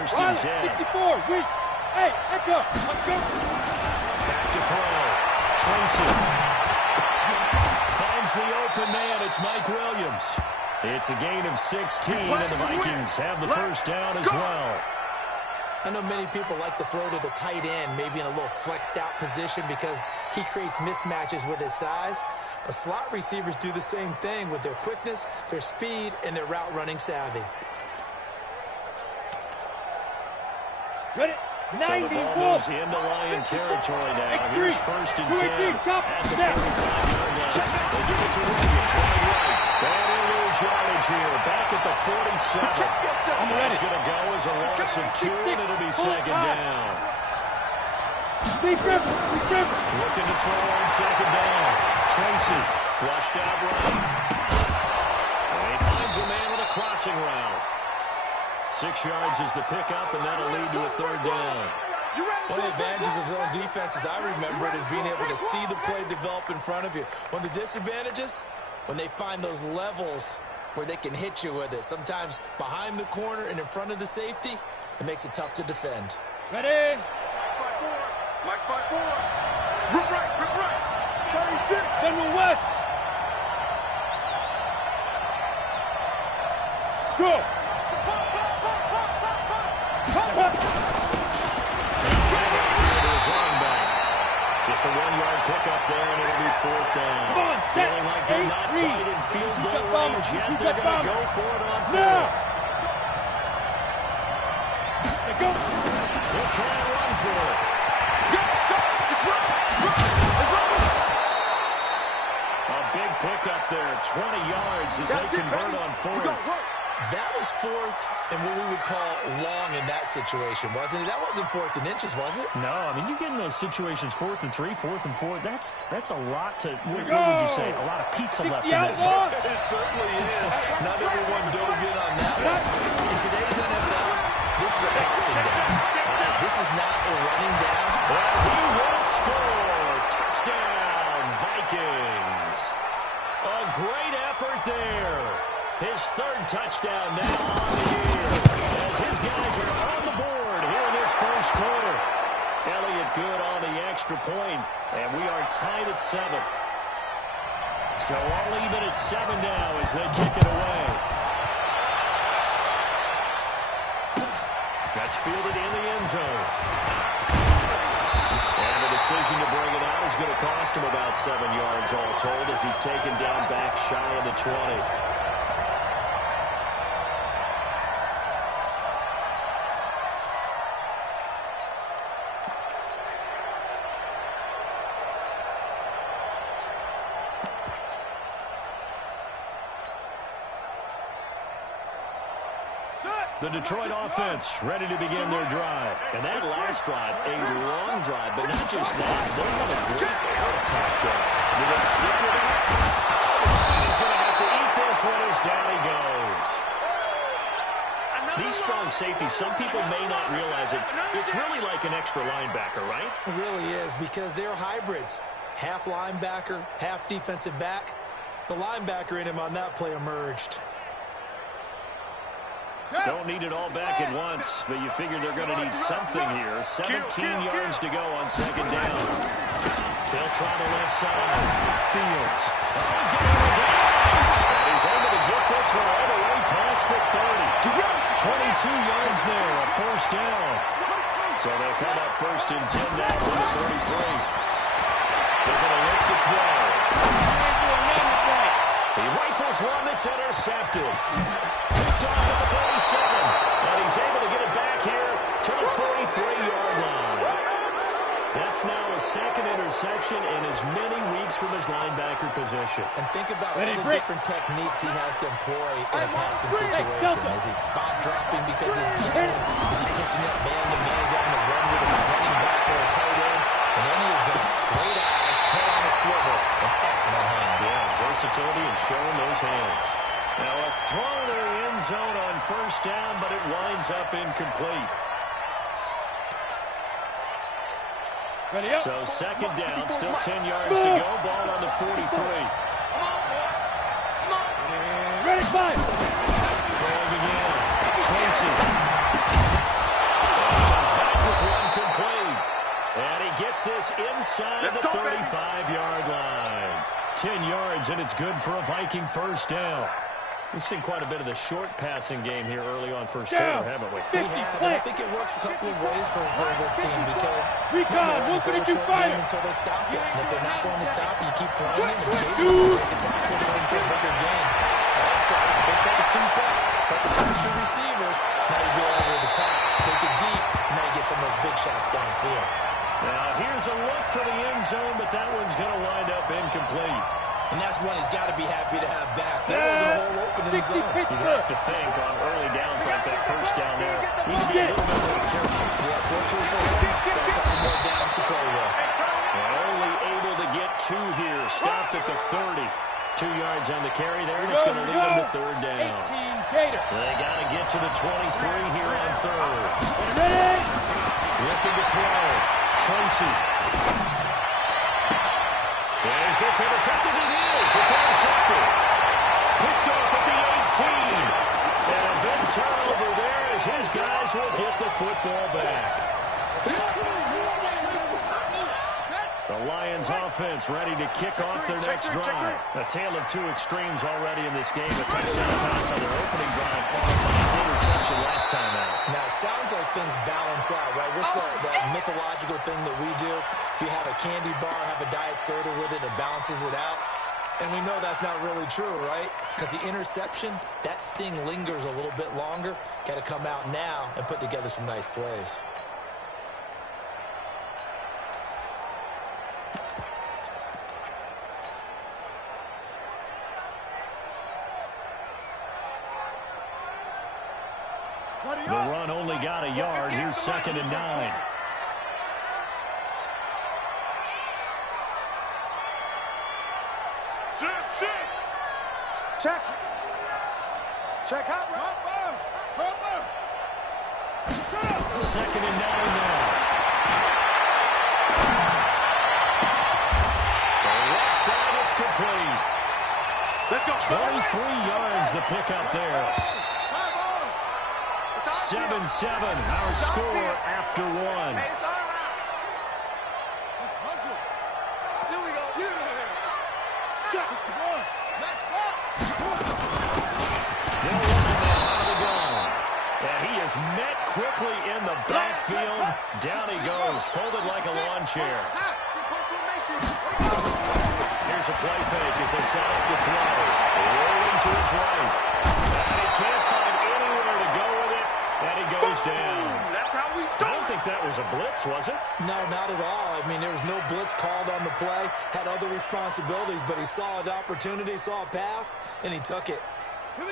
first and 10. 64, weak. Hey, Echo, let's go. Back to throw. Tracy. Finds the open man. It's Mike Williams. It's a gain of 16, and the Vikings have the first down as well. I know many people like to throw to the tight end, maybe in a little flexed out position because he creates mismatches with his size. But slot receivers do the same thing with their quickness, their speed, and their route running savvy. Ready? 90 so the ball moves into Lion territory now. Here's first and 10 at the 45-yard line. They give it to Williams, right. And he'll lose yardage here. Back at the 47. That's going to go as a loss of 2, and it'll be second down. Looking to throw on second down. Tracy flushed out right. And he finds a man with a crossing route. 6 yards is the pickup, and that'll lead to a third down. One of the advantages of zone defense, as I remember it, is being able to see the play develop in front of you. One of the disadvantages, when they find those levels where they can hit you with it, sometimes behind the corner and in front of the safety, it makes it tough to defend. Ready? Mike 5-4. Rip right. 36. General West. Go. Just a 1-yard pickup there, and it'll be fourth down. Come on, set. Feeling like they're not quite in field goal range yet. They're going to go for it on fourth. Go. They'll try and run for it. A big pickup there, 20 yards as they convert on fourth. That was fourth and what we would call long in that situation, wasn't it? That wasn't fourth and inches, was it? No, I mean, you get in those situations, 4th and 3, 4th and 4. That's a lot to, what would you say, a lot of pizza left in that. It certainly is. Not everyone dove in on that one. In today's NFL, this is a passing down. This is not a running down. Well, he will score. Touchdown, Vikings. A great effort there. His third touchdown now on the year as his guys are on the board here in this first quarter. Elliott good on the extra point, and we are tied at 7. So all even at 7 now as they kick it away. That's fielded in the end zone. And the decision to bring it out is going to cost him about 7 yards all told as he's taken down back shy of the 20. The Detroit offense ready to begin their drive. And that last drive, a long drive, but not just that. They have a great air attack there. Will they stick with it? He's going to have to eat this one as down he goes. These strong safeties, some people may not realize it. It's really like an extra linebacker, right? It really is because they're hybrids. Half linebacker, half defensive back. The linebacker in him on that play emerged. Don't need it all back at once, but you figure they're going to need something here. 17 yards to go on second down. They'll try the left side. Fields. Oh, he's getting it down. He's able to get this one all the way past the 30. 22 yards there, a first down. So they'll come up first and 10 now from the 33. They're going to look to throw. He rifles one that's intercepted. Picked off at the 47. And he's able to get it back here to the 43-yard line. That's now a second interception in as many weeks from his linebacker position. And think about all the different techniques he has to employ in a passing situation. Is he spot dropping because it's zone? Is he picking up man-to-man? Is he having to run with a running back or a tight end? In any event, great eyes, head on a swivel, and excellent hands. Yeah, versatility and showing those hands. Now a throw to the end zone on first down, but it winds up incomplete. So second down, still 10 yards to go. Ball on the 43. Ready, 5. Throwing again. Tracy. inside the 35-yard line. 10 yards, and it's good for a Viking first down. We've seen quite a bit of the short passing game here early on first quarter, haven't we? We have, and I think it works a couple of ways for this team because you throw a short game until they stop it. And if they're not going to stop it, you keep throwing it. Occasionally break a tackle and turn into a bigger game. Also, they start to creep up, start to pressure receivers. Now you go over the top, take it deep, and now you get some of those big shots downfield. Now here's a look for the end zone, but that one's going to wind up incomplete. And that's one he's got to be happy to have back. There wasn't a hole open in the zone. You'd have to think on early downs like that first down there, he should be a little bit more careful. Yeah, fortunately for him, got a couple more downs to play with. They're only able to get 2 here. Stopped at the 30. 2 yards on the carry there, and it's going to lead them to third down. They got to get to the 23 here on third. Looking to throw. Tracy. Is this intercepted? It is. It's intercepted. Picked off at the 18. And a big turnover there as his guys will get the football back. The Lions offense ready to kick off their next drive. A tale of 2 extremes already in this game. A touchdown pass on their opening drive, followed by an interception last time out. Now, it sounds like things balance out, right? What's that mythological thing that we do? If you have a candy bar, have a diet soda with it, it balances it out. And we know that's not really true, right? Because the interception, that sting lingers a little bit longer. Got to come out now and put together some nice plays. The run only got a yard. Here's 2nd and 9. Check. Check out. 2nd and 9 now. The left side, it's complete. Let's go. 23 yards the pickup there. 7-7, our score after 1. It's all right. Let's hustle. Here we go. Check. Come on. Let's go. They'll run the man out of the gun. And he is met quickly in the backfield. Down he goes, folded like a lawn chair. Here's a play fake as they set up the throw. Rolling to his right. And he can't find anywhere to go with it. And he goes down. That's how we do I don't think that was a blitz, was it? No, not at all. I mean, there was no blitz called on the play. Had other responsibilities, but he saw an opportunity, saw a path, and he took it.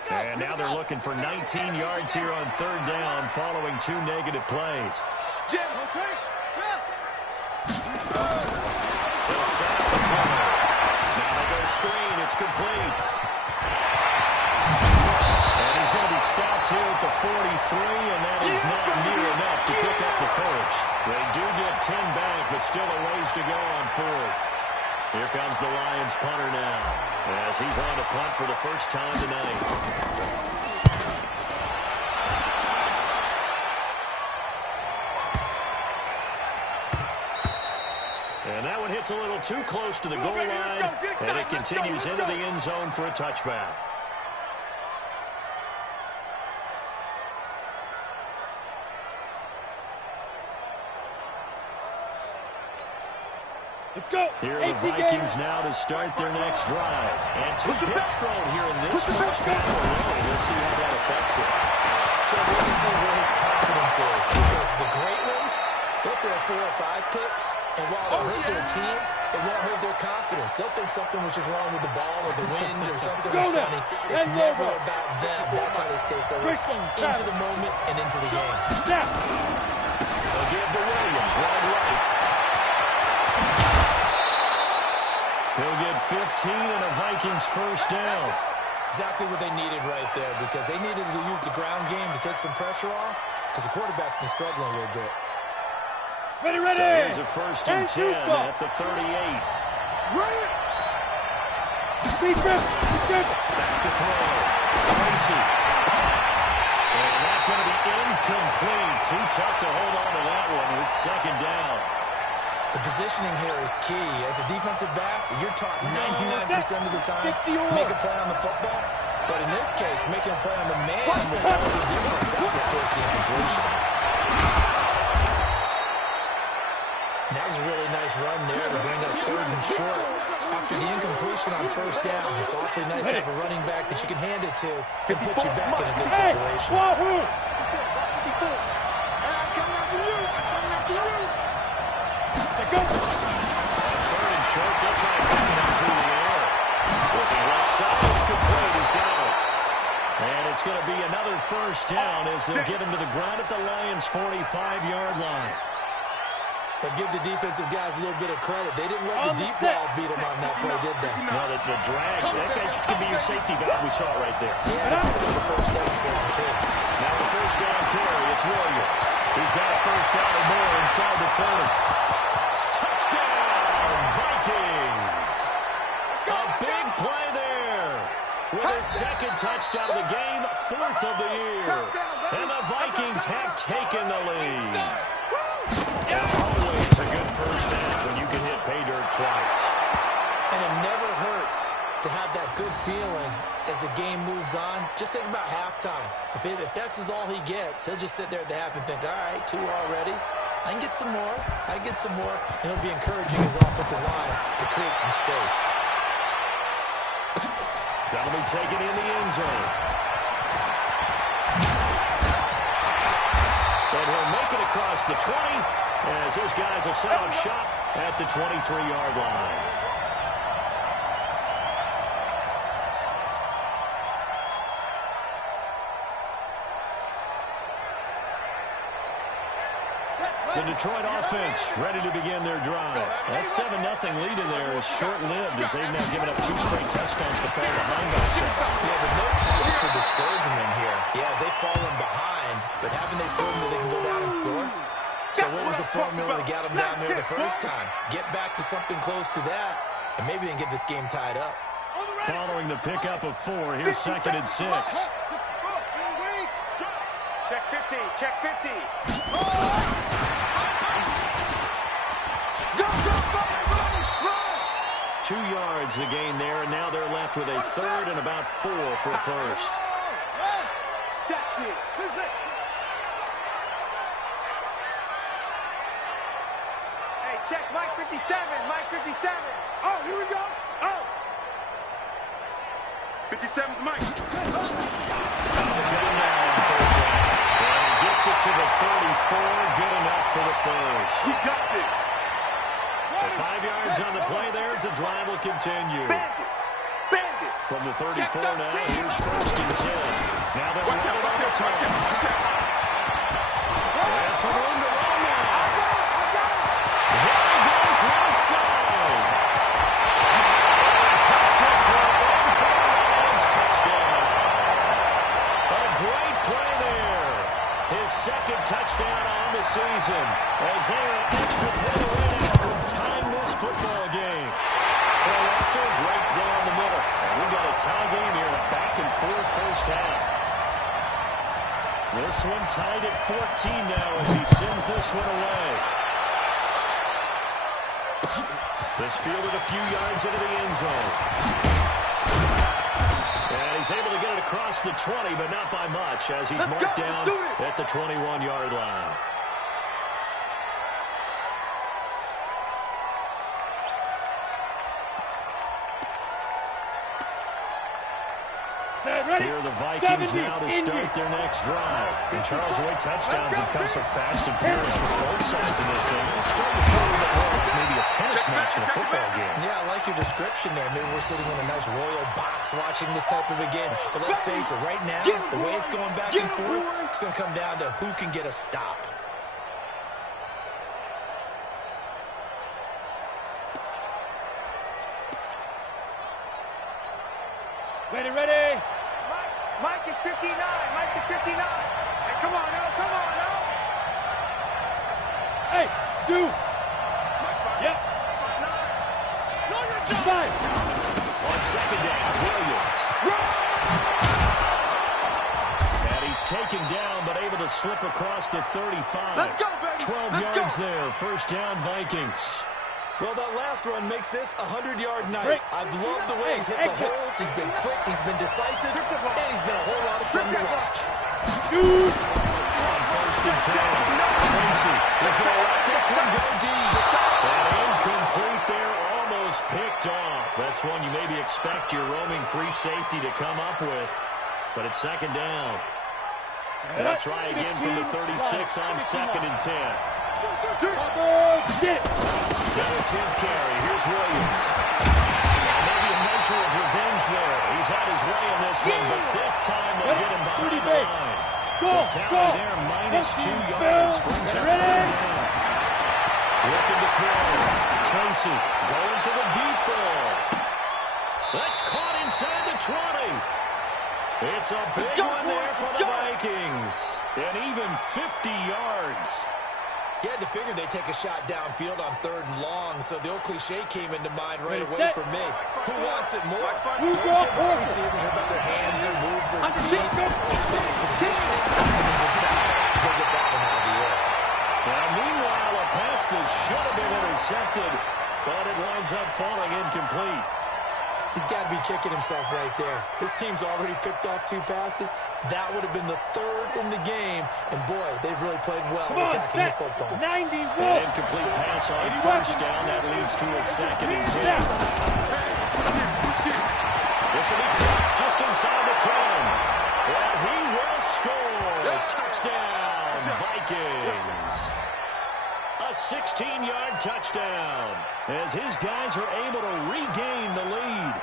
And now they're looking for 19 yards here on third down following 2 negative plays. Jim, They'll set up the corner. Now they go screen. It's complete. And he's going to be stopped here at the 43, and that is not near enough to pick up the first. They do get 10 back, but still a ways to go on fourth. Here comes the Lions punter now, as he's on to punt for the first time tonight. And that one hits a little too close to the goal line, and it continues into the end zone for a touchback. Let's go. Here are the Vikings now to start their next drive. And 2 picks thrown here in this first half alone. We'll see how that affects it. So we're going to see where his confidence is, because the great ones, they'll throw 4 or 5 picks, and while it'll hurt their team, it won't hurt their confidence. They'll think something was just wrong with the ball or the wind or something was funny. It's never about them. That's how they stay so into the moment and into the game. They'll give to Williams, right. He'll get 15 and a Vikings first down. Exactly what they needed right there, because they needed to use the ground game to take some pressure off, because the quarterback's been struggling a little bit. Ready. So here's a 1st and 10 at the 38. Back to throw. Tracy. And that's going to be incomplete. Too tough to hold on to that one. It's 2nd down. The positioning here is key. As a defensive back, you're taught 99% of the time, make a play on the football. But in this case, making a play on the man was all the difference. That's what forced the incompletion. That was a really nice run there to bring up 3rd and short. After the incompletion on 1st down, it's awfully nice to have a running back that you can hand it to and put you back in a good situation. Go. On 3rd and short, they'll try to pick it up through the air. Looking left side, it's complete. He's got it. And it's going to be another 1st down as they'll get him to the ground at the Lions' 45-yard line. But give the defensive guys a little bit of credit. They didn't let the deep ball beat them on that play, did they? No, the drag, that could be your safety valve. We saw it right there. Yeah, that was the 1st down for him, too. Now the 1st down carry, it's Williams. He's got a 1st down or more inside the 30. Touchdown, Vikings! A big play there. With his 2nd touchdown of the game, 4th of the year. And the Vikings have taken the lead. Always a good 1st half when you can hit pay dirt twice. And it never hurts to have that good feeling as the game moves on. Just think about halftime. If that's all he gets, he'll just sit there at the half and think, all right, 2 already. I can get some more. I can get some more. And he'll be encouraging his offensive line to create some space. That'll be taken in the end zone. And he'll make it across the 20 as his guys will set up shop at the 23-yard line. The Detroit offense ready to begin their drive. That 7-0 lead in there is short-lived as they've now given up 2 straight touchdowns to fall behind by 7. Yeah, but no cause for discouragement here. Yeah, they've fallen behind, but haven't they proven that they can go down and score? So what was the formula that got them down there the first time? Get back to something close to that, and maybe they can get this game tied up. Following the pickup of 4, here's 2nd and 6. Check 50, check 50. 2 yards the gain there, and now they're left with a 3rd and about 4 for 1st. Hey, check Mike 57, Mike 57. Oh, here we go. Oh. 57's Mike. And he gets it to the 34, good enough for the 1st. We got this. 5 yards on the play there as the drive will continue. Bandit. Bandit. From the 34 now, here's 1st and 10. Now they'll run it on the turn. That's a room to run now. There he goes right side. Touch this one in for the Lions touchdown. A great play there. His 2nd touchdown on the season as they are extra point away now from tying this football game. Well, after a break down the middle, and we got a tie game here, a back-and-forth 1st half. This one tied at 14 now as he sends this one away. This fielded a few yards into the end zone. And he's able to get it across the 20, but not by much as he's marked down at the 21-yard line. Here are the Vikings now to start their next drive. And Charles, the way touchdowns have come so fast and furious for both sides in this thing, it's starting to feel a little bit more like maybe a tennis match in a football game. Yeah, I like your description there. Maybe we're sitting in a nice royal box watching this type of a game. But let's face it, right now, the way it's going back and forth, it's going to come down to who can get a stop. Ready, ready. Mike is 59. Mike is 59. Hey, come on now. Come on now. Hey, 2. Yep. 5. On 2nd down, Williams. And he's taken down but able to slip across the 35. Let's go, baby. 12 Let's yards go. there. First down, Vikings. Well, that last run makes this a 100-yard night. Break. I've loved the way he's hit the holes. He's been quick, he's been decisive, and he's been a whole lot of fun to watch. Shoot. On first and 10. Tracy is going to let this one go deep. And incomplete there, almost picked off. That's one you maybe expect your roaming free safety to come up with. But it's second down. They'll try again from the 36 on second and 10. Got a 10th carry. Here's Williams. Maybe a measure of revenge there. He's had his way in this one, but this time they'll get him behind the line. The tally there, minus 2 yards. Brings up third down. Looking to throw. Tracy going for the deep ball. That's caught inside the 20. It's a big one there for the Vikings. And even 50 yards. You had to figure they'd take a shot downfield on 3rd and long, so the old cliche came into mind right away for me. Who wants it more? Those wide receivers are about their hands, their moves, their speed, their positioning, and the desire to go get that one out of the air. Now, meanwhile, a pass that should have been intercepted, but it winds up falling incomplete. He's got to be kicking himself right there. His team's already picked off 2 passes. That would have been the 3rd in the game. And, boy, they've really played well attacking the football. 91. An incomplete pass on first down. That leads to a second and 10. This will be caught just inside the 10. And he will score. Touchdown, Vikings. A 16-yard touchdown as his guys are able to regain the lead.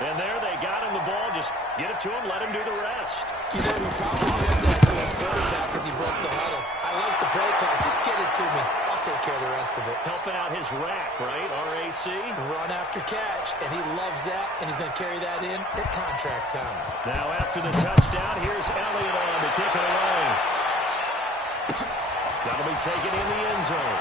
And there they got him the ball. Just get it to him, let him do the rest. You know, he probably said that to his quarterback as he broke the huddle. I like the play call. Just get it to me. I'll take care of the rest of it. Helping out his rack, right? RAC. Run after catch, and he loves that, and he's going to carry that in at contract time. Now after the touchdown, here's Elliott on to kick it away. That'll be taken in the end zone.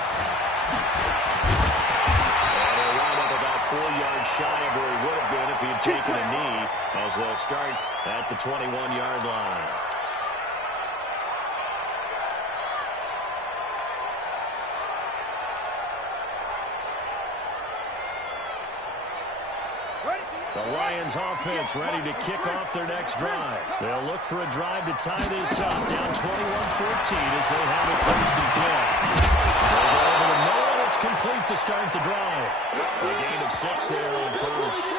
And they'll wind up about 4 yards shy of where he would have been if he had taken a knee, as they'll start at the 21-yard line. The Lions offense ready to kick off their next drive. They'll look for a drive to tie this up. Down 21-14 as they have it first and 10. They'll go over the middle. It's complete to start the drive. A gain of 6 there on first.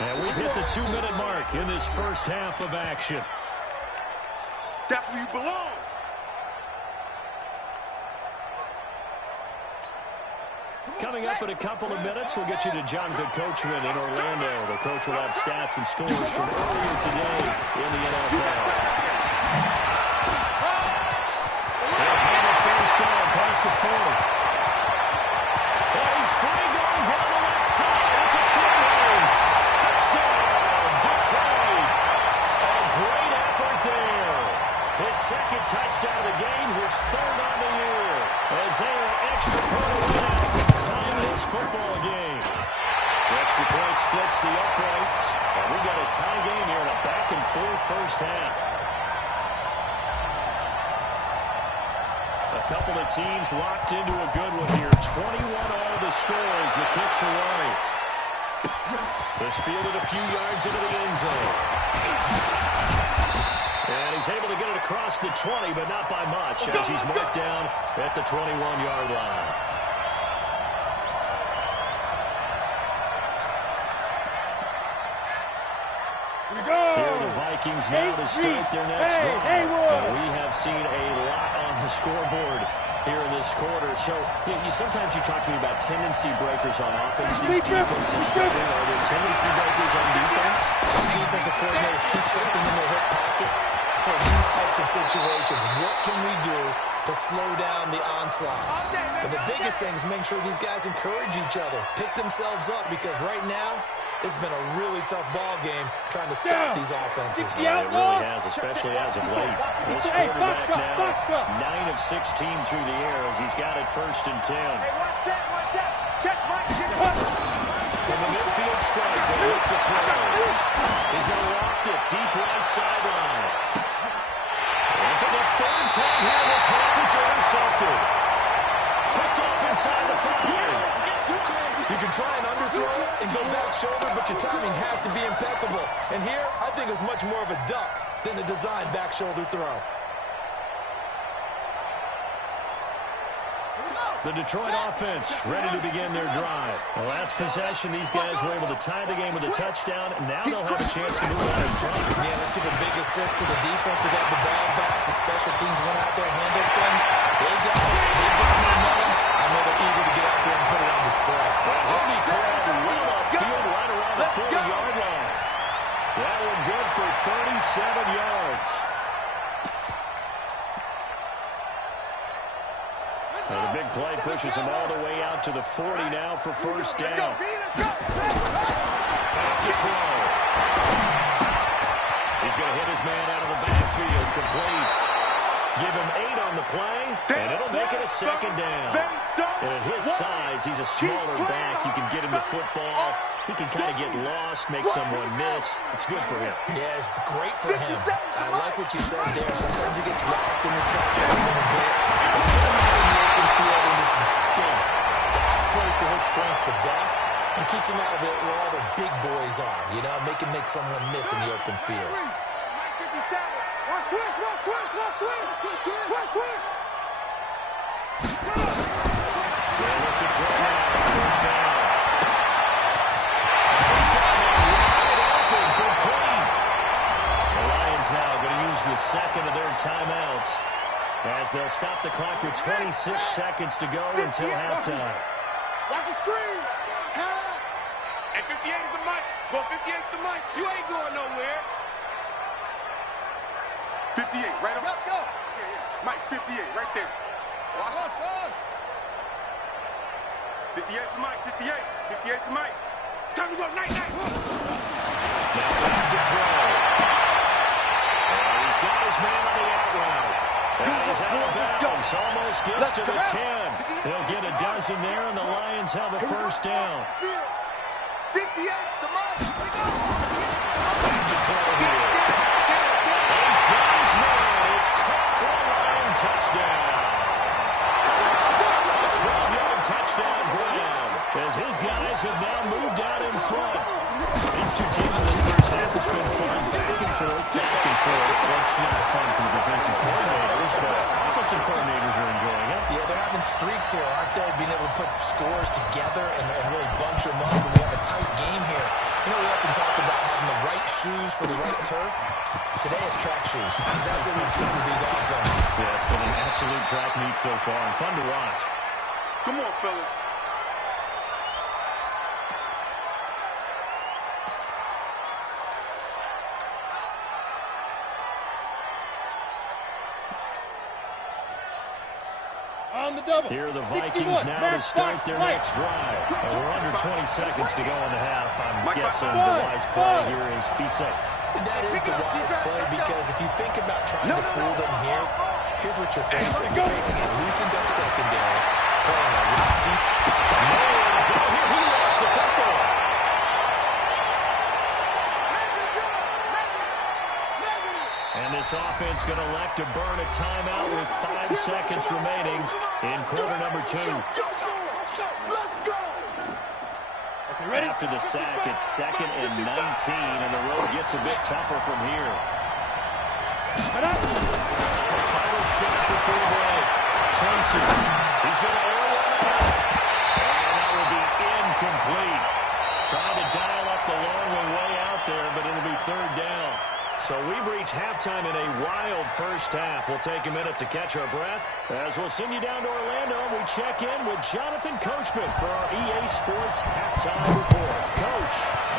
And we've hit the 2-minute mark in this first half of action. That's where you belong. Coming up in a couple of minutes, we'll get you to Jonathan Coachman in Orlando. The coach will have stats and scores from earlier today in the NFL. They'll have a first down past the 40. And he's free going down the left side. It's a foot race. Touchdown, Detroit. A great effort there. His second touchdown of the game, his 3rd on the year. As they are extra point out to time this football game. The extra point splits the uprights. And we got a tie game here in a back-and-forth first half. A couple of teams locked into a good one here. 21-all the score as the kicks away. This fielded a few yards into the end zone. And he's able to get it across the 20, but not by much, as he's marked down at the 21-yard line. Here are the Vikings now to start their next drive. And we have seen a lot on the scoreboard here in this quarter. So sometimes you talk to me about tendency breakers on offense. These defenses struggling. Are there tendency breakers on defense? Defensive coordinators keep something in their hip pocket for these types of situations. What can we do to slow down the onslaught? But the biggest thing is make sure these guys encourage each other, pick themselves up, because right now it's been a really tough ball game trying to stop these offenses. It really has, especially as of late. This quarterback now 9 of 16 through the air as he's got it first and 10. Hey, one set. Check, Mike. In the midfield strike. They look to throw. He's going to loft it deep right sideline. And for the third time here, this happens intercepted. Picked off inside the 5. You can try and underthrow and go back shoulder, but your timing has to be impeccable. And here, I think it's much more of a duck than a designed back shoulder throw. The Detroit offense ready to begin their drive. The last possession, these guys were able to tie the game with a touchdown, and now they'll have a chance to move on in front. Yeah, let's give a big assist to the defense who got the ball back. The special teams went out there and handled things. They got it. They got momentum. I know they're eager to get out there and put it on display. Well, he'll be called well upfield right around the 40-yard line. That one good for 37 yards. So the big play pushes him all the way out to the 40 now for first down. Back to throw. He's going to hit his man out of the backfield. Complete. Give him 8 on the play, and it'll make it a second down. And at his size, he's a smaller back. You can get him the football. He can kind of get lost, make someone miss. It's good for him. Yeah, it's great for him. I like what you said there. Sometimes he gets lost in the traffic a little bit. But get him out in the open field into some space. That plays to his strengths the best and keeps him out of it where all the big boys are. You know, make someone miss in the open field. Watch twist, watch twist, watch twist. Watch twist. They look to throw now. First down. The Lions now going to use the second of their timeouts as they'll stop the clock with 26 seconds to go until halftime. Watch the screen. Pass. Hey, 58 is the mic. Well, 58 is the mic. You ain't going nowhere. 58, right up. Go. Mike, 58, right there. Watch. 58 to Mike, 58. 58 to Mike. Time to go, night. Now back to throw. And he's got his man on the out route. And he's out of bounds. Almost gets to the 10. They'll get a dozen there, and the Lions have a first down. 58's the mark. Back to throw here. He's got his man. It's caught for a Lion touchdown. A 12-yard touchdown grab as his guys have now moved out in front. These two teams in this first half, it's been fun. Back and forth. That's not fun for the defensive coordinators, but offensive coordinators are enjoying it. Yeah, they're having streaks here, aren't they? Being able to put scores together and really bunch them up. And we have a tight game here. You know, we often talk about having the right shoes for the right turf. Today is track shoes. That's what we've seen with these offenses. Yeah, it's been an absolute track meet so far and fun to watch. Come on, fellas. On the double. Here are the Vikings now to start their next drive. We're under 20 seconds to go in the half. I'm guessing the wise play here is be safe. That is the wise play because if you think about trying to fool them here, here's what you're facing. You're facing a loosened up secondary, playing a lot deep. Nowhere to go here. He lost the football. And this offense going to elect to burn a timeout with 5 seconds remaining in quarter number 2. Okay, ready? After the sack, it's 2nd and 19, and the road gets a bit tougher from here. Final shot before the break. Tracy, he's going to air one out. And that will be incomplete. Trying to dial up the long way out there, but it'll be 3rd down. So we've reached halftime in a wild first half. We'll take a minute to catch our breath as we'll send you down to Orlando. We check in with Jonathan Coachman for our EA Sports Halftime Report. Coach,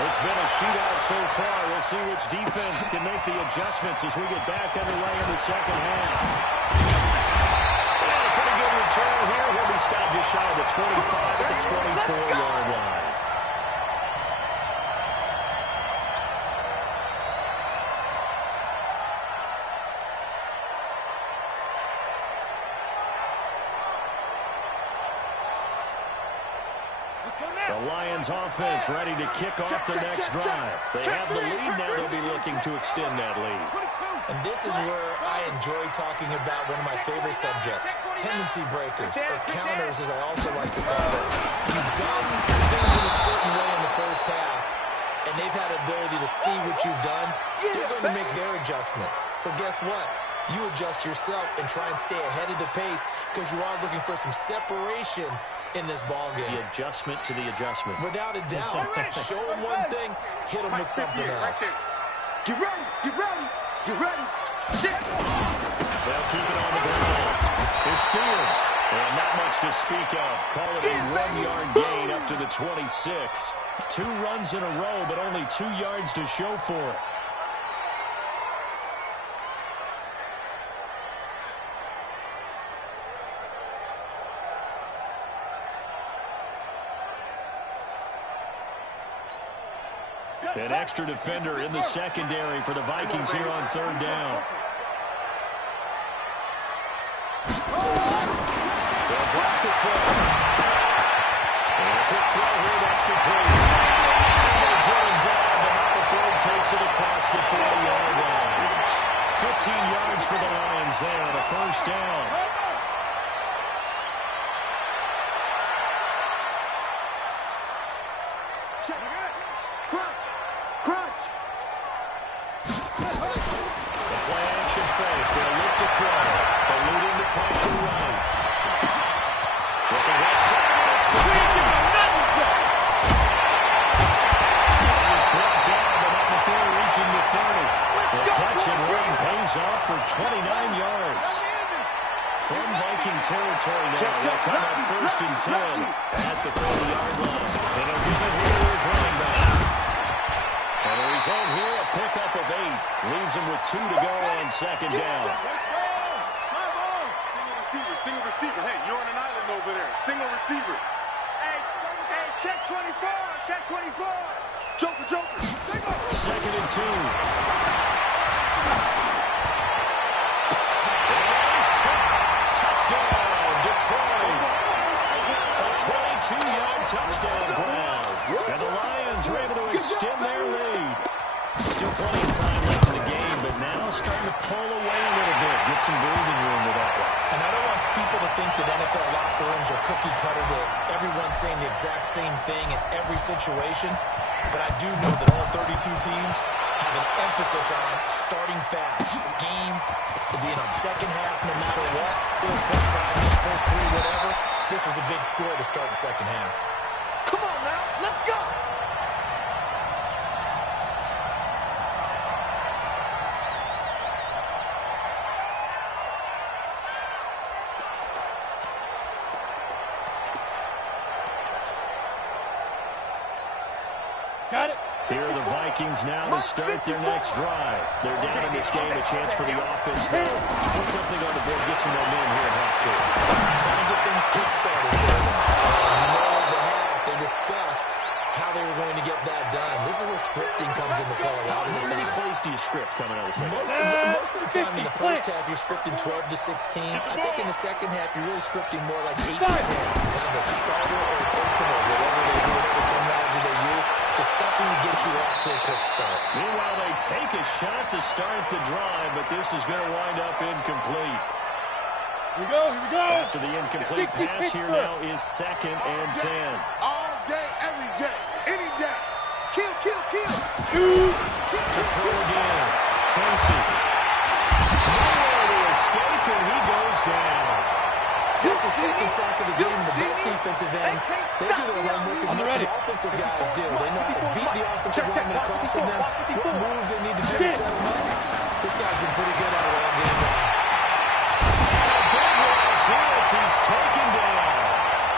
it's been a shootout so far. We'll see which defense can make the adjustments as we get back underway in the second half. And a pretty good return here. He'll be stopped just shy of the 25 at the 24-yard line. The Lions offense ready to kick off their next drive. They have the lead now. They'll be looking to extend that lead. And this is where I enjoy talking about one of my favorite subjects, tendency breakers, or counters as I also like to call it. You've done things in a certain way in the first half, and they've had the ability to see what you've done. They're going to make their adjustments. So guess what? You adjust yourself and try and stay ahead of the pace because you are looking for some separation in this ball game. The adjustment to the adjustment. Without a doubt. Show them one thing, hit them with something else. Get ready, get ready, get ready. Shit. They'll keep it on the ground. It's Fields. And not much to speak of. Call it a 1-yard gain up to the 26. 2 runs in a row, but only 2 yards to show for it. An extra defender in the secondary for the Vikings here on 3rd down. They'll block the throw. And a quick throw here, that's complete. They put him down, but not before he takes it across the 40-yard line. 15 yards for the Lions there on a 1st down. Off for 29 yards. From Viking territory now. They'll come up 1st and 10 at the 30-yard line. And he'll give it here to his running back. And the result here, a pickup of 8. Leaves him with 2 to go on 2nd down. Single receiver. Hey, you're on an island over there. Single receiver. Hey, check 24. Check 24. Joker. 2nd and 2. A 22-yard touchdown grab. And the Lions are able to extend their lead. Still plenty of time left in the game, but now starting to pull away a little bit. Get some breathing room with that one. And I don't want people to think that NFL locker rooms are cookie cutter, that everyone's saying the exact same thing in every situation. But I do know that all 32 teams have an emphasis on starting fast. Game, second half, no matter what. It was first 5 minutes, first 3, whatever. This was a big score to start the second half. Come on now, let's go. Got it. Here are the Vikings now to start their next drive. They're down in this game, a chance for the offense there. Put something on the board, get some momentum here at half 2. Trying to get things kick-started for them. In the middle of the half, they discussed how they were going to get that done. This is where scripting comes into play a lot of the time. How many plays do you script coming out of the second? Most of the time in the first half, you're scripting 12 to 16. I think in the second half, you're really scripting more like 8 to 10. Kind of a starter or an opener, whatever terminology they use. Just something to get you off to a quick start. Meanwhile, they take a shot to start the drive, but this is going to wind up incomplete. Here we go. After the incomplete pass, here now is 2nd and 10. All day, every day, any day. Kill. To throw again. Tracy. Nowhere to escape, and he goes down. That's the second sack of the game. The best defensive ends, they do their homework as much as offensive guys do. They know how to beat the offensive lineman across from them, what moves they need to do to set them up. This guy's been pretty good at it all game long. Big loss here as he's taken down.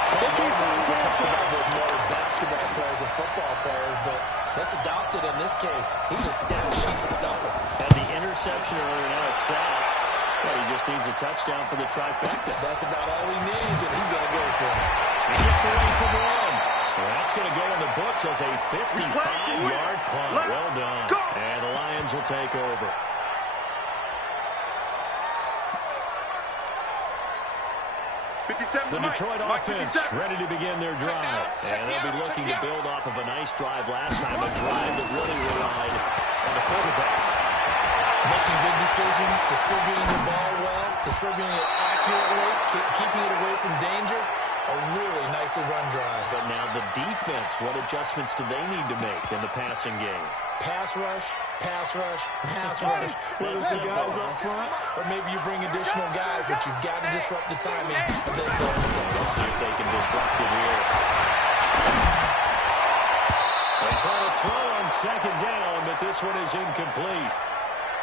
We talk about this more with basketball players and football players, but let's adopt it in this case. He's a stat sheet stuffer. And the interception earlier, now a sack. Well, he just needs a touchdown for the trifecta. That's about all he needs, and he's going to go for it. He gets away from one. Well, that's going to go in the books as a 55-yard punt. Well done. And the Lions will take over. The Detroit offense ready to begin their drive. And they'll be looking to build off of a nice drive last time, a drive that really relied on the quarterback. Making good decisions, distributing the ball well, distributing it accurately, keeping it away from danger. A really nicely run drive. But now the defense, what adjustments do they need to make in the passing game? Pass rush, pass rush, pass rush. Whether it's the guys up front, or maybe you bring additional guys, but you've got to disrupt the timing. We'll see if they can disrupt it here. They try to throw on second down, but this one is incomplete.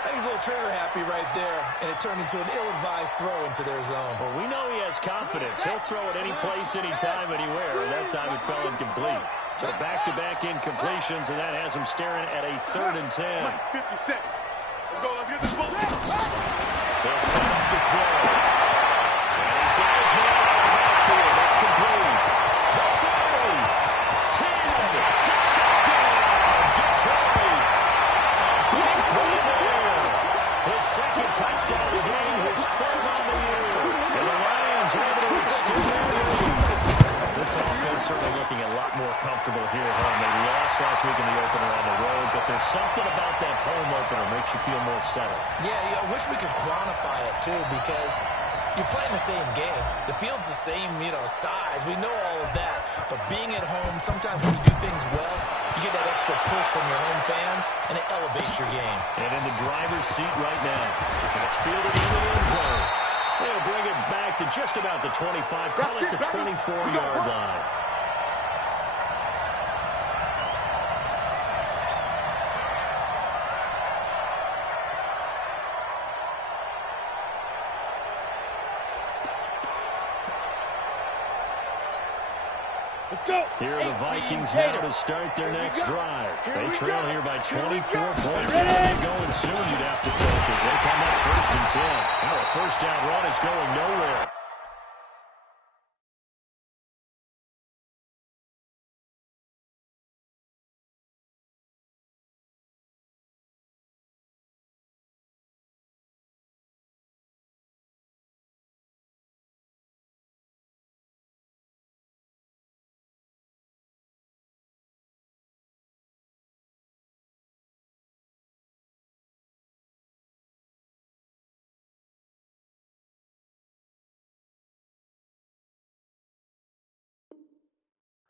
I think he's a little trigger happy right there, and it turned into an ill-advised throw into their zone. Well, we know he has confidence. He'll throw it any place, anytime, anywhere, and that time it fell incomplete. So back-to-back incompletions, and that has him staring at a 3rd and 10. 50 seconds. Let's go. Let's get this ball. They'll set up the throw. And he's got his man out of the backfield. That's complete. The 30, 10, the touchdown, Detroit. Big play there. His second touchdown of the game, his 3rd on the year. And the Lions are able to extend their lead. This offense certainly looking a lot more comfortable here at home. They lost last week in the opener on the road, but there's something about that home opener makes you feel more settled. Yeah, I wish we could quantify it, too, because you're playing the same game. The field's the same, size. We know all of that. But being at home, sometimes when you do things well, you get that extra push from your home fans, and it elevates your game. And in the driver's seat right now. And it's fielded in the end zone. They'll bring it back to just about the 25. Call it the 24-yard line. Let's go. Here are the Vikings now to start their next drive. They trail here by 24 points. They'll get going soon, you'd have to think, as they come up 1st and 10. Now a first down run is going nowhere.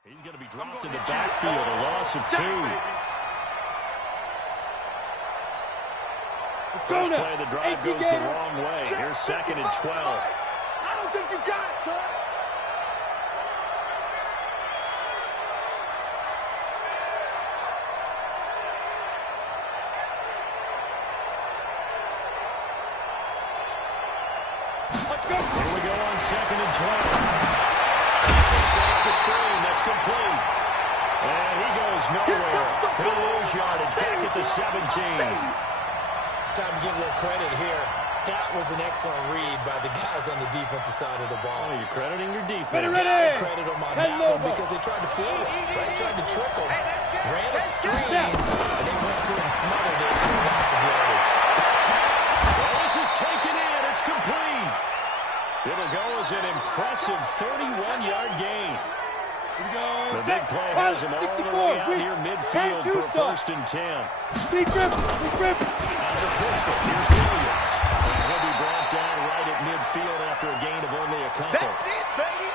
He's going to be dropped in the backfield, a loss of 2. First play of the drive goes the wrong way. Here's 2nd and 12. I don't think you got it, son. Here we go on 2nd and 12. They set up the screen. That's complete. And he goes nowhere. He'll lose yardage back at the 17. Time to give a little credit here. That was an excellent read by the guys on the defensive side of the ball. Oh, you're crediting your defense. Gotta credit them on that one because they tried to fool him, right? Tried to trick him. Ran a screen, and they went to and smothered it for lots of yardage. Well, this is taken in. It's complete. It'll go as an impressive 31-yard gain. The big play has him all the way out near midfield for a 1st and 10. Big grip. Out of the pistol, here's Williams. And he'll be brought down right at midfield after a gain of only a couple. That's it, baby.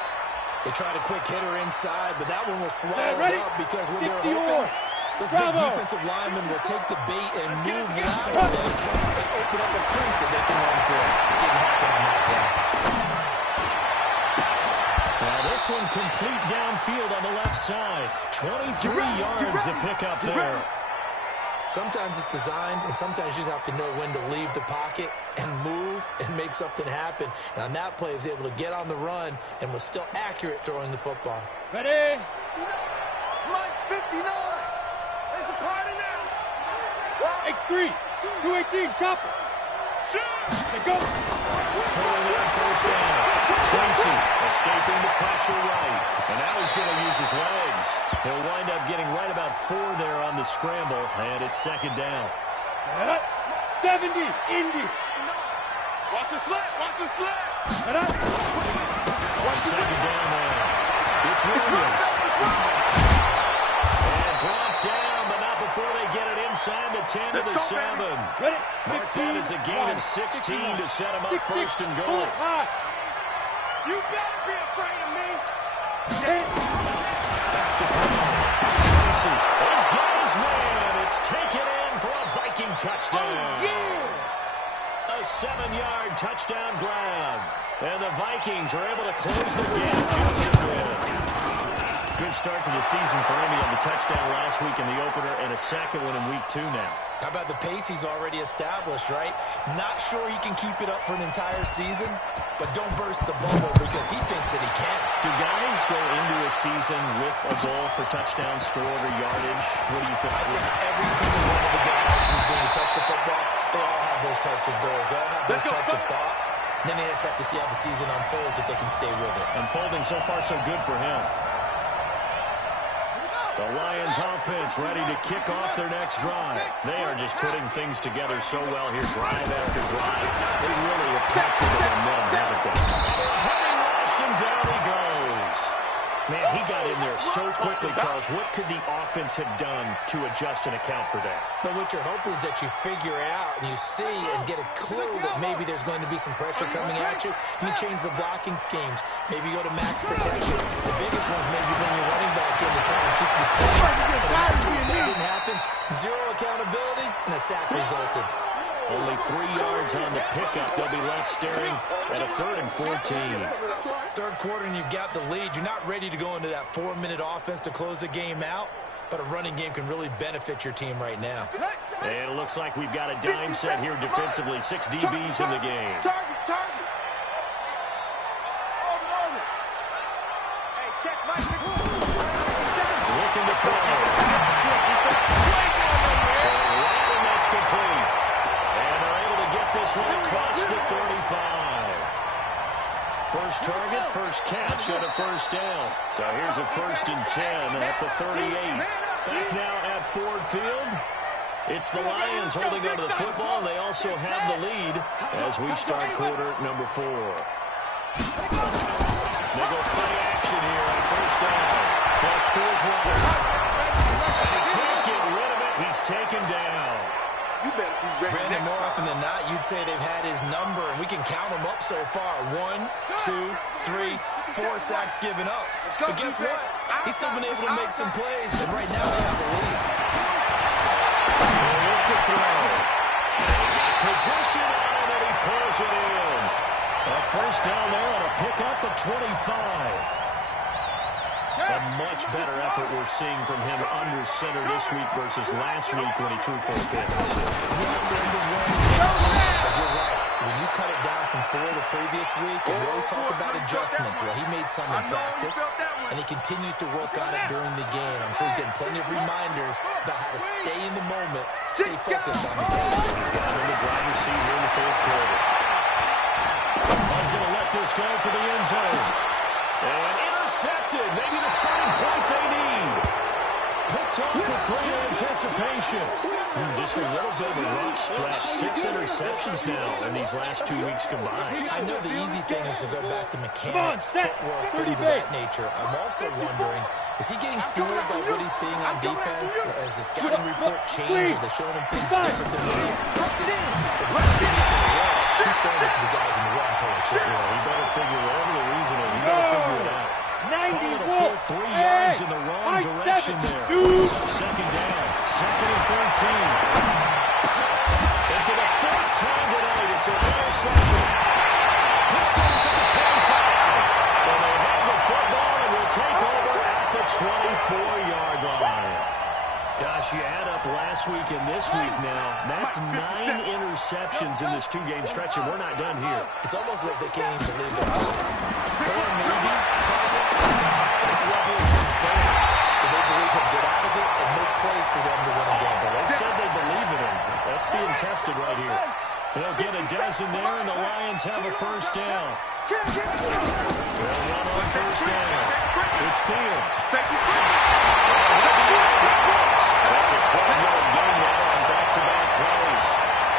They tried a quick hitter inside, but that one was swallowed up because when they're open, those big defensive linemen will take the bait and move laterally and open up a crease that they can run through. It didn't happen on that play. Now this one complete downfield on the left side. 23 yards the pickup there. Sometimes it's designed, and sometimes you just have to know when to leave the pocket and move and make something happen. And on that play, he was able to get on the run and was still accurate throwing the football. Ready? Mike's 59. There's a party now. X3. 218. Chopper. Let's go. Throwing in first down. Tracy escaping the pressure right. And now he's going to use his legs. He'll wind up getting right about 4 there on the scramble. And it's 2nd down. 70. Indy. Watch the slap. Watch the slap. On second down now, it's Williams. And brought down, but not before they get it inside the 10 to the 7. Mark that as a gain of 16 to set them up first and goal. You better be afraid of me. Back to throw. Tracy has got his man. It's taken in for a Viking touchdown. A 7-yard touchdown grab. And the Vikings are able to close the gap just a bit. Good start to the season for him. He had the touchdown last week in the opener and a second one in week 2 now. How about the pace he's already established, right? Not sure he can keep it up for an entire season, but don't burst the bubble because he thinks that he can. Do guys go into a season with a goal for touchdown scored or yardage? What do you think? I think every single one of the guys who's going to touch the football, they all have those types of goals. They all have those types of thoughts. And then they just have to see how the season unfolds if they can stay with it. Unfolding so far so good for him. The Lions offense ready to kick off their next drive. They are just putting things together so well here, drive after drive. They really have captured the momentum, haven't they? Heavy rush, and down he goes. Man, he got in there so quickly, Charles. What could the offense have done to adjust and account for that? But what you're hoping is that you figure out and you see and get a clue that maybe there's going to be some pressure coming at you, and you change the blocking schemes. Maybe you go to max protection. The biggest one's maybe bring your running back in to try and keep you clean. That didn't happen. Zero accountability, and a sack resulted. Only 3 yards on the pickup. They'll be left staring at a 3rd and 14. Third quarter and you've got the lead. You're not ready to go into that 4-minute offense to close the game out, but a running game can really benefit your team right now. And it looks like we've got a dime set here defensively. 6 DBs in the game. Target. Hey, check my Looking to throw. And that's complete. And they're able to get this one across the 35. First target, first catch, and a first down. So here's a 1st and 10 at the 38. Back now at Ford Field. It's the Lions holding on to the football. They also have the lead as we start quarter number 4. They go play action here on first down. Flush to his right. And he can't get rid of it. He's taken down. You better be ready. Brandon, more often than not, you'd say they've had his number, and we can count them up so far. 1, 2, 3, 4 sacks given up. But guess what? He's still been able to make some plays, and right now they have the lead. They look to throw. They got possession on it, and he pulls it in. A first down there on a pickup at 25. A much better effort we're seeing from him under center this week versus last week when he threw 4 picks. When you cut it down from 4 the previous week, and we always talk about adjustments. Well, he made some in practice, and he continues to work on it during the game. I'm sure he's getting plenty of reminders about how to stay in the moment, stay focused on the play. He's got him in the driver's seat here in the 4th quarter. He's going to let this go for the end zone. And intercepted. Maybe the turning point they need. Picked off with great anticipation. Just a little bit of a rough stretch. 6 interceptions now in these last 2 weeks combined. I know the easy thing is to go back to mechanics, footwork, things of that nature. I'm also wondering, is he getting fooled by what he's seeing on defense? Has the scouting report changed? Are they showing him things different than what he expected? He's throwing it to the guys in the wrong position. Yeah, he better figure whatever the reason is. He better figure it out. Call it a full 3 yards in the wrong direction there. Second down. 2nd and 13. And for the 4th time tonight, it's an interception. Picked off at the 25. And they have the football and will take over at the 24-yard line. Gosh, you add up last week and this week now. That's 9 interceptions in this 2-game stretch, and we're not done here. It's almost like they can't even believe their eyes. Or maybe it's level of himself. But they believe he'll get out of it and make plays for them to win a game. They said they believe in him. That's being tested right here. They'll get a dozen there, and the Lions have a first down. They'll run on first down. It's Fields. That's a 12-yard gain now on back-to-back plays.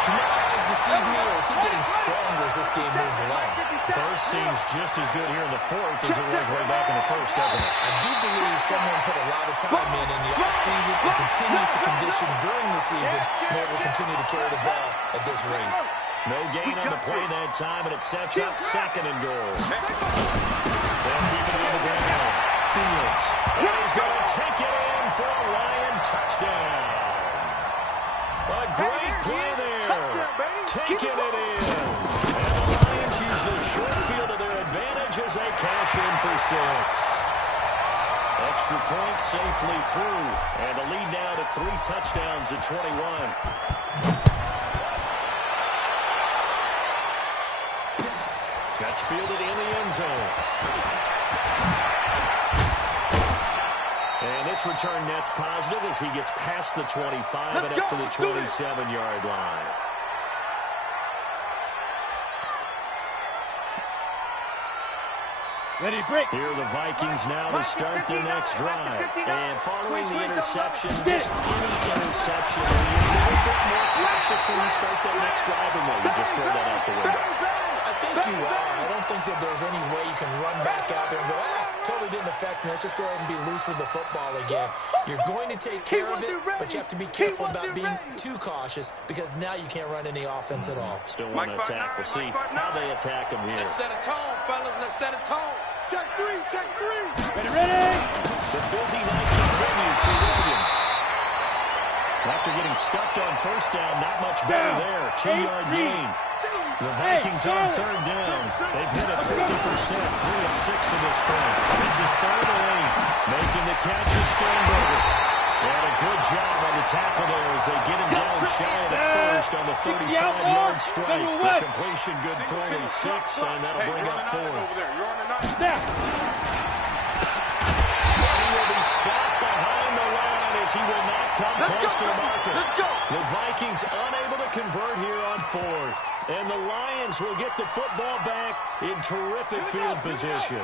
Do my eyes deceive me, or is he getting stronger as this game moves along. Burst seems just as good here in the fourth as it was way back in the first, doesn't it? I do believe someone put a lot of time in the offseason and continues to condition during the season in order to continue to carry the ball at this rate. No gain on the play that time, and it sets up second and goal. They'll keep it on the ground. Fields. And he's going to take it in for a Lion touchdown. A great play there. Taking it in. And the Lions use the short field to their advantage as they cash in for 6. Extra point safely through. And a lead now to 3 touchdowns at 21. That's fielded in the end zone. And this return net's positive as he gets past the 25 and up to the 27-yard line. Ready, break. Here are the Vikings now to start their next drive. And following the interception, just any interception, are you a little bit more cautious when you start that next drive, or no, you just throw that out the window? I think you are. I don't think that there's any way you can run back out there and go, totally didn't affect me. Let's just go ahead and be loose with the football again. You're going to take care of it, but you have to be careful about being too cautious because now you can't run any offense at all. Still want to attack. We'll see how they attack him here. Let's set a tone, fellas. Let's set a tone. Check 3, check 3. Ready, ready. The busy night continues for Williams. After getting stuffed on first down, not much better there. 2-yard gain. The Vikings on third down. They've hit it 50%, 3 of 6 to this point. This is 3rd and 8. Making the catch is Sternberger. And a good job on the tackle there as they get him down shy of the first on the 35-yard strike. The completion good for only 6, and that'll bring up 4th. He will be stopped behind the line as he will not come close to the marker. The Vikings unable to convert here on 4th. And the Lions will get the football back in terrific field position.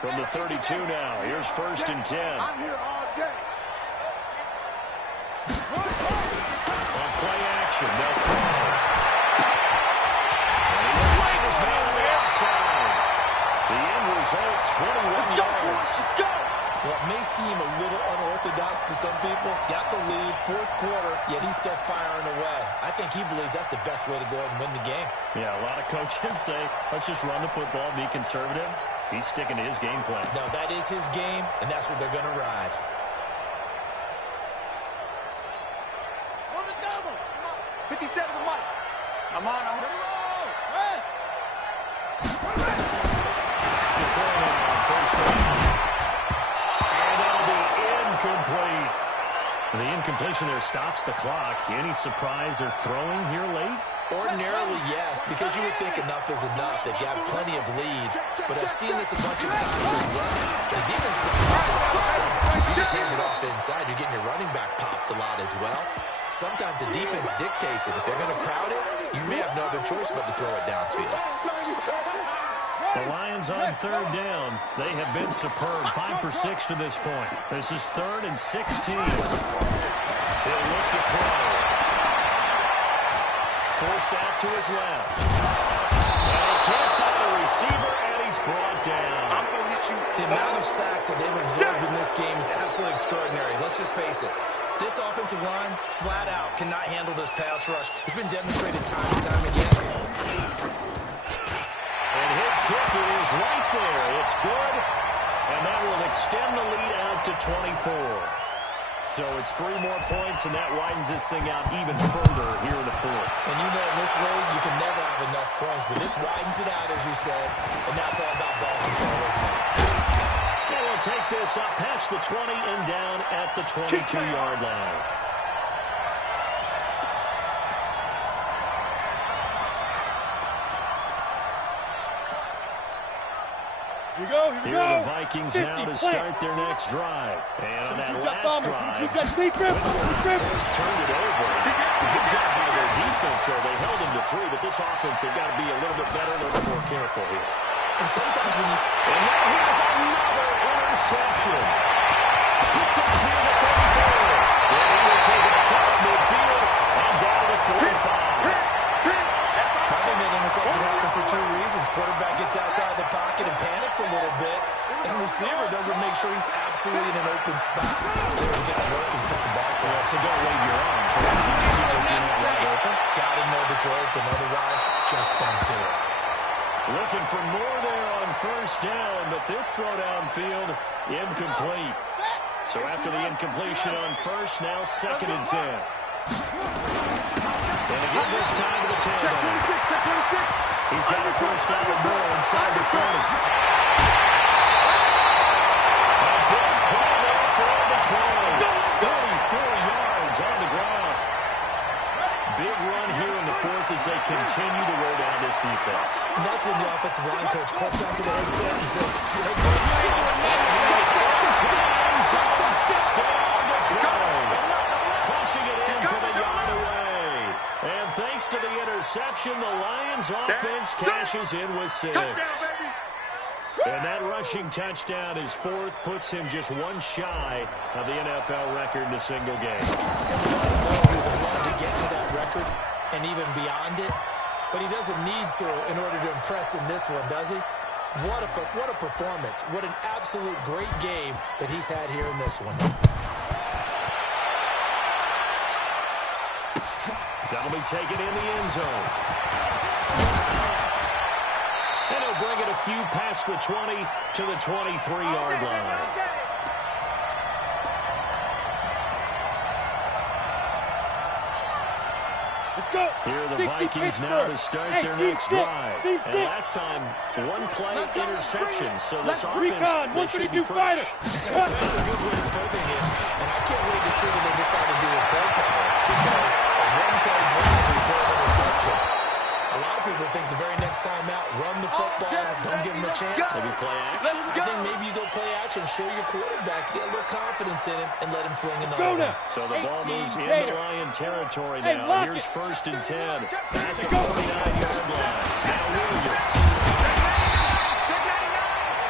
From the 32 now, here's 1st and 10. I'm here all day. On play action, they'll throw. And he will find his man on the outside. The end result, 21 yards. Let's go. What may seem a little unorthodox to some people, got the lead, 4th quarter, yet he's still firing away. I think he believes that's the best way to go ahead and win the game. Yeah, a lot of coaches say, let's just run the football, be conservative. He's sticking to his game plan. No, that is his game, and that's what they're going to ride. On the double. 57 to Mike. I'm on. Ready, roll. Rest. To throw on first down. And that'll be incomplete. The incompletion there stops the clock. Any surprise they're throwing here late? Ordinarily, yes, because you would think enough is enough. They've got plenty of lead, but I've seen this a bunch of times as well. The defense can pop a lot. If you just hand it off inside, you're getting your running back popped a lot as well. Sometimes the defense dictates it. If they're going to crowd it, you may have no other choice but to throw it downfield. The Lions on third down. They have been superb. 5 for 6 to this point. This is 3rd and 16. He'll look to throw. Forced out to his left. And he can't find a receiver, and he's brought down. I'm going to hit you. The amount of sacks that they've absorbed in this game is absolutely extraordinary. Let's just face it. This offensive line, flat out, cannot handle this pass rush. It's been demonstrated time and time again. And his kick is right there. It's good. And that will extend the lead out to 24. So it's 3 more points, and that widens this thing out even further here in the 4th. And you know in this league, you can never have enough points, but this widens it out, as you said, and now it's all about ball control, isn't it? And we'll take this up past the 20 and down at the 22-yard line. Here we go, here we Here go. are the Vikings now to start their next drive. And on that last drive, Whitworth turned it over. Good job by their defense, though. They held them to 3, but this offense, they've got to be a little bit better, a little bit more careful here. And sometimes when you... And now here's another interception. Picked up near the 34. And he will take it across midfield and down to the 45. Probably made interception two reasons. Quarterback gets outside the pocket and panics a little bit, and receiver doesn't make sure he's absolutely in an open spot. So he got working, took the ball for us. So don't wave your arms. Right? So you see if you're not wide open. Got to know that you're open. Otherwise, just don't do it. Looking for more there on first down, but this throw downfield, incomplete. So after the incompletion on first, now 2nd and 10. And again this time to the tailback. He's got a first down or more inside the 30. A big play there for the try. 34 yards on the ground. Big run here in the 4th as they continue to wear down this defense. And that's when the offensive line coach clips onto the headset and says, hey, punching it in from a yard away. And thanks to the interception, the Lions offense cashes in with 6. And that rushing touchdown, his 4th, puts him just one shy of the NFL record in a single game. He would love to get to that record and even beyond it, but he doesn't need to in order to impress in this one, does he? What a performance. What an absolute great game that he's had here in this one. That'll be taken in the end zone. And he'll bring it a few past the 20 to the 23-yard line. Here are the Vikings now to start their next drive. And last time, one play interception. So this offense, they should be fresh. That's a good way of putting it. And I can't wait to see what they decide to do with play calling. Because a one-play drive and throw an interception. A lot of people think the very next time out, run the football, don't give him a chance. Maybe play action. I think maybe you go play action, show your quarterback, get a little confidence in him, and let him fling another one. So the ball moves into Lion territory now. Here's 1st and 10 at the 49-yard line. Now Williams.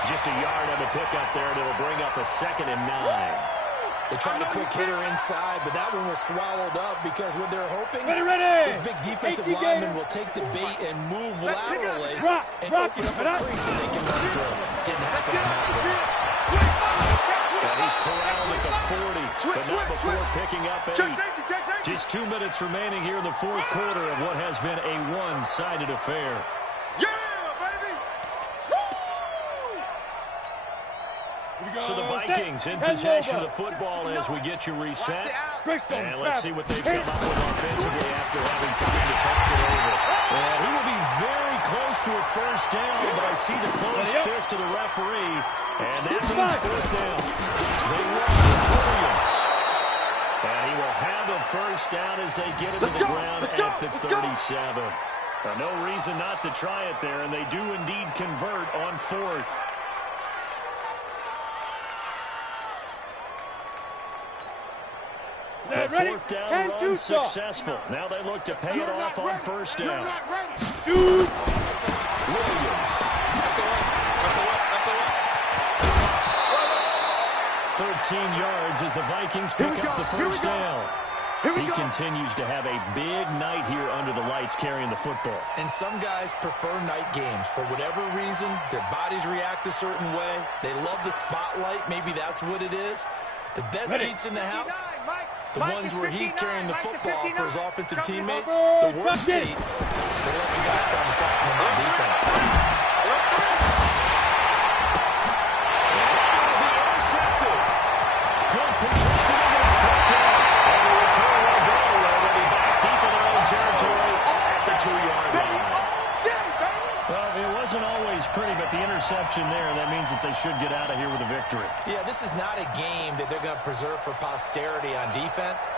Just a yard on the pickup there, and it'll bring up a 2nd and 9. They tried a quick hitter inside, but that one was swallowed up because what they're hoping, this big defensive lineman will take the bait and move laterally and open up a crease that they can run through. Didn't happen on that one. And he's corralled at the 40, but not before picking up 8. Just 2 minutes remaining here in the 4th quarter of what has been a one-sided affair. So the Vikings in possession of the football as we get you reset. And let's see what they've come up with offensively after having time to talk it over. And he will be very close to a first down, but I see the closed fist of the referee, and that means 4th down. They run. It's Williams. And he will have a first down as they get it to the ground at the 37. No reason not to try it there, and they do indeed convert on 4th. The 4th down run successful. Now they look to pay it off on first down. Williams. 13 yards as the Vikings pick up the first down. He continues to have a big night here under the lights carrying the football. And some guys prefer night games. For whatever reason, their bodies react a certain way. They love the spotlight. Maybe that's what it is. The best seats in the house, the ones where he's carrying the football for his offensive teammates, the worst seats, they let the guys try to talk him about defense. Intercepted. Good position against Porter. And the return will go. They'll be back deep in their own territory at the 2-yard line. Well, it wasn't always pretty, but the interception there, that means that they should get out of here with a victory. Yeah, this is not a game that they're going to preserve for posterity on defense,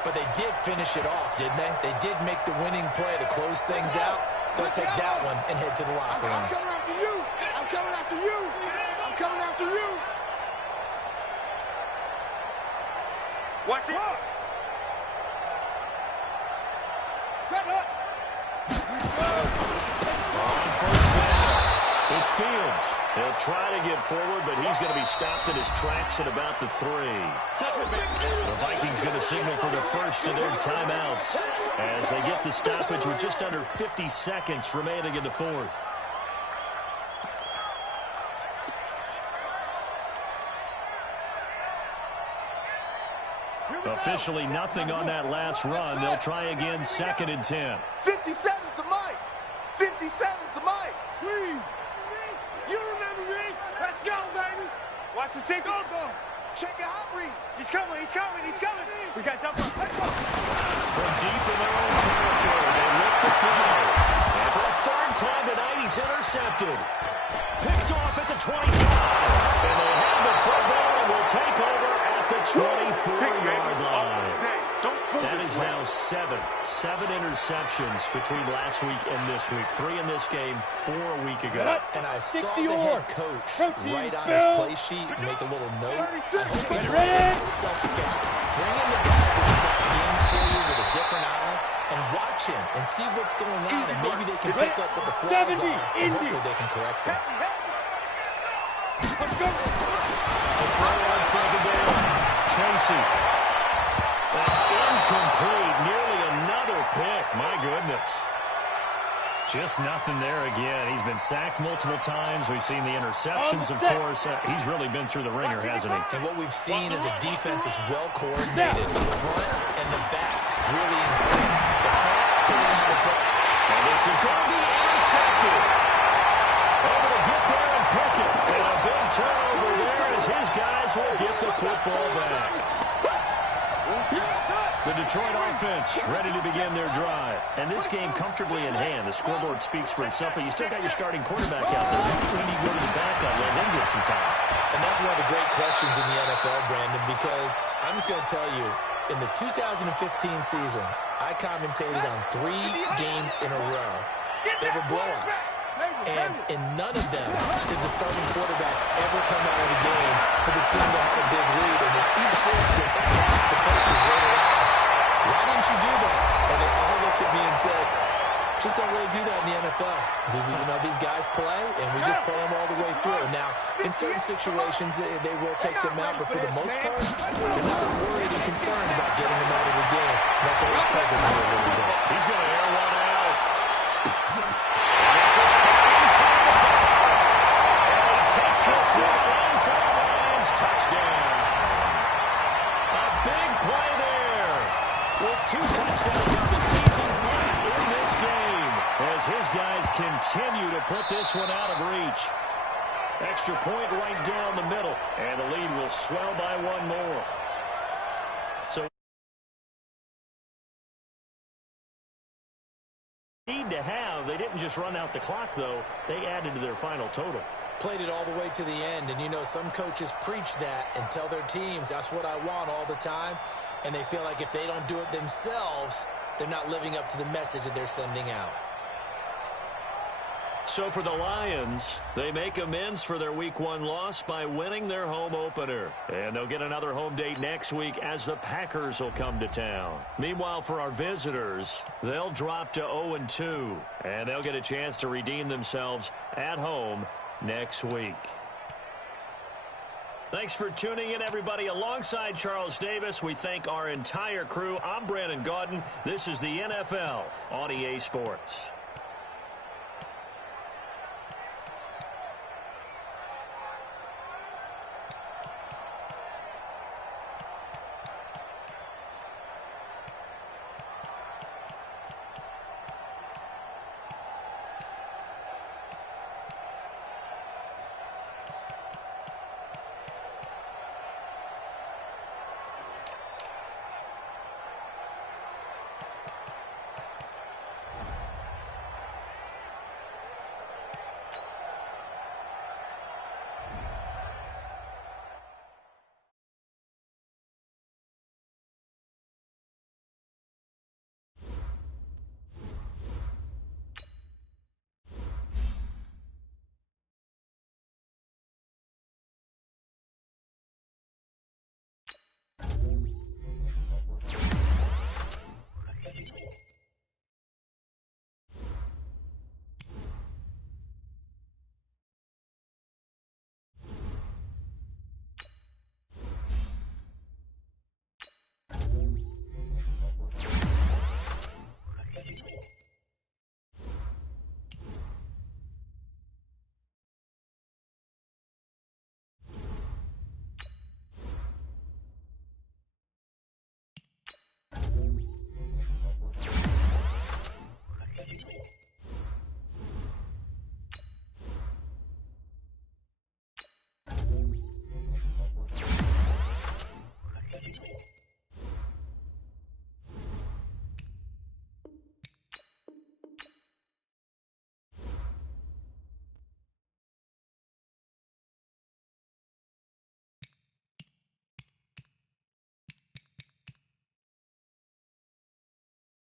but they did finish it off, didn't they? They did make the winning play to close things out. They'll take that one and head to the locker room. I'm coming after you. I'm coming after you. I'm coming after you. Watch it. Set up. On first down, it's Fields. He'll try to get forward, but he's going to be stopped in his tracks at about the 3. The Vikings going to signal for the first of their timeouts as they get the stoppage with just under 50 seconds remaining in the fourth. Officially nothing on that last run. They'll try again, 2nd and 10. 57's the mic. 57's the mic. Squeeze. You remember me? Let's go, baby. Watch the single. Go. Check your hot read. He's coming. We got double. Let's go. From deep in their own territory, they look to throw. And for a 3rd time tonight, he's intercepted. Picked off at the 25. And they have the football and will take over at the 24-yard line. That is now 7 interceptions between last week and this week. 3 in this game, 4 a week ago. And I saw the head coach write on his play sheet and make a little note. I hope he's ready to self-scout. Bring in the guys that scout games for you with a different eye and watch him and see what's going on, and maybe they can pick up what the flaws are, and hopefully they can correct them. Let's go. To throw on 2nd down. Tracy. That's incomplete. Nearly another pick. My goodness. Just nothing there again. He's been sacked multiple times. We've seen the interceptions, of course. He's really been through the ringer, hasn't he? And what we've seen is a defense is well coordinated. The front and the back really in sync. The front putting on the front. And this is going to be intercepted. Able to get there and pick it. And a big turnover there as his guys will get the football back. The Detroit offense ready to begin their drive. And this game comfortably in hand. The scoreboard speaks for itself, but you still got your starting quarterback out there. When you go to the backup, let him get some time. And that's one of the great questions in the NFL, Brandon, because I'm just going to tell you, in the 2015 season, I commentated on 3 games in a row. They were blowouts. And in none of them did the starting quarterback ever come out of the game for the team that had a big lead. And in each instance, I asked the coaches later on, why didn't you do that? And they all looked at me and said, just don't really do that in the NFL. These guys play, and we just play them all the way through. Now, in certain situations, they will take them out, but for the most part, they're not as worried and concerned about getting them out of the game. And that's always puzzled me a little bit. He's going to air one out. This is inside the 5. And he takes this one in for the Lions. Touchdown. A big play there. With 2 touchdowns on the season in this game as his guys continue to put this one out of reach. Extra point right down the middle, and the lead will swell by 1 more. So need to have, they didn't just run out the clock, though. They added to their final total. Played it all the way to the end, and some coaches preach that and tell their teams, that's what I want all the time. And they feel like if they don't do it themselves, they're not living up to the message that they're sending out. So for the Lions, they make amends for their Week 1 loss by winning their home opener. And they'll get another home date next week as the Packers will come to town. Meanwhile, for our visitors, they'll drop to 0-2. And they'll get a chance to redeem themselves at home next week. Thanks for tuning in, everybody. Alongside Charles Davis, we thank our entire crew. I'm Brandon Gaudin. This is the NFL on EA Sports.